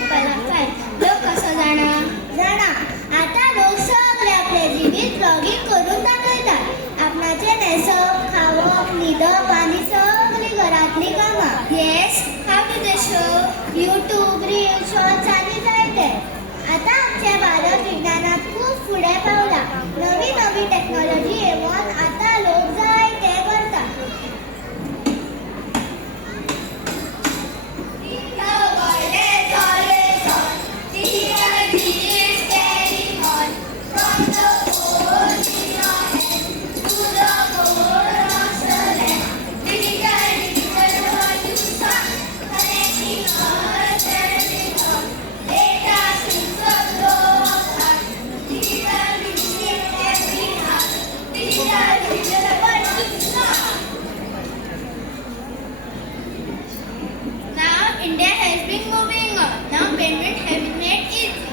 काय लोक कसं जाणा आता लोक सगळे आपले जिबीत ब्लॉगिंग करून दाखवतात. आपणाचे नेसप खावप न्हिदप आणि सगळी घरातली कामां. Yes, how to the show YouTube reel shorts आणि जायते. आता आमचे भारत विज्ञानात खूप फुडें पावला. नवी नवी टेक्नॉलॉजी येवन आता लोक जायते करतात. India has been moving on. Now payment has been made easy.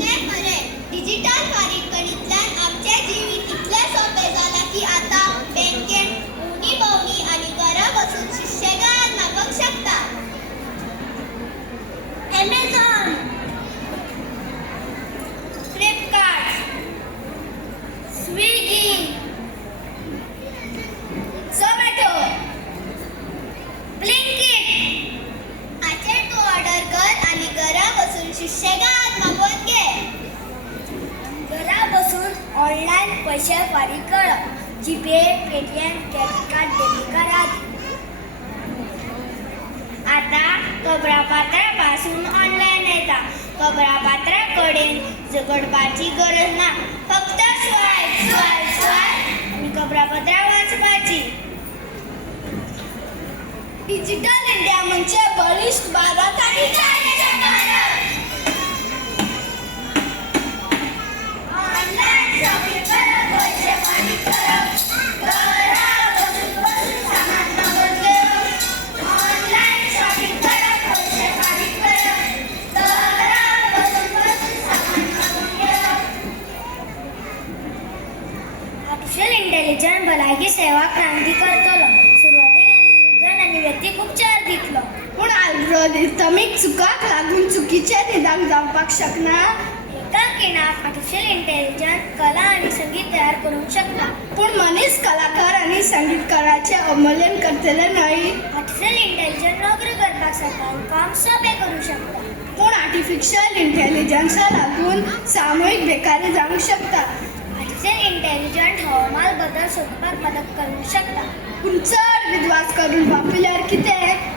ते खरे डिजिटल फारीकणीतल्यान आमचे जिवीत इतले सोपे जाला की आता बँकेत उणी भोवणी आणि घरा बसून शिष्येगाद मागूंक शकता. Amazon, Flipkart, Swiggy, Zomato, Blinkit. तू ऑर्डर कर आणि घरा बसून शिष्येगाद मागवून घे. घरा बसून ऑनलाईन पैसे फारीक कर. GPay, Paytm, credit card, debit card आदी. आता खबरापत्रां पासून ऑनलाईन येता. खबरापत्रां कडेन झगडपाची गरज ना. फक्त स्वायप आणि खबरापत्रां वाचपाची. डिजिटल इंडिया म्हणजे बलिष्ठ भारत आणि चालण्याचा भारत. ऑनलाईन शॉपिंग करत पैसे फारीक करत. घरा बसून सामान मागवून घेऊन. ऑनलाईन शॉपिंग करत पैसे फारीक करत. घरा बसून सामान मागवून घेऊन. आर्टिफिशियल इंटेलिजन्स भलायकी सेवा क्रांती करतलो. व्यक्ती खूप चार दिसलो. पूण अल्गोरिथमीक चुकांक लागून चुकीचे निदान जावपाक शकना. एका खिणाक आर्टिफिशियल इंटेलिजन्स कला आणि संगीत तयार करूंक शकता. पूण मनीस कलाकार आणि संगीतकाराचे अवमूल्यन करतले न्हय. आर्टिफिशियल इंटेलिजन्स नोकरी करपाक सकाळी काम सोपे करूंक शकता. पूण आर्टिफिशियल इंटेलिजन्सा लागून सामूहिक बेकारी जावंक शकता. आर्टिफिशियल इंटेलिजन्स हवामान बदल सोदपाक मदत करूंक शकता. पूण चड विद्वास करून वापरल्यार कितें?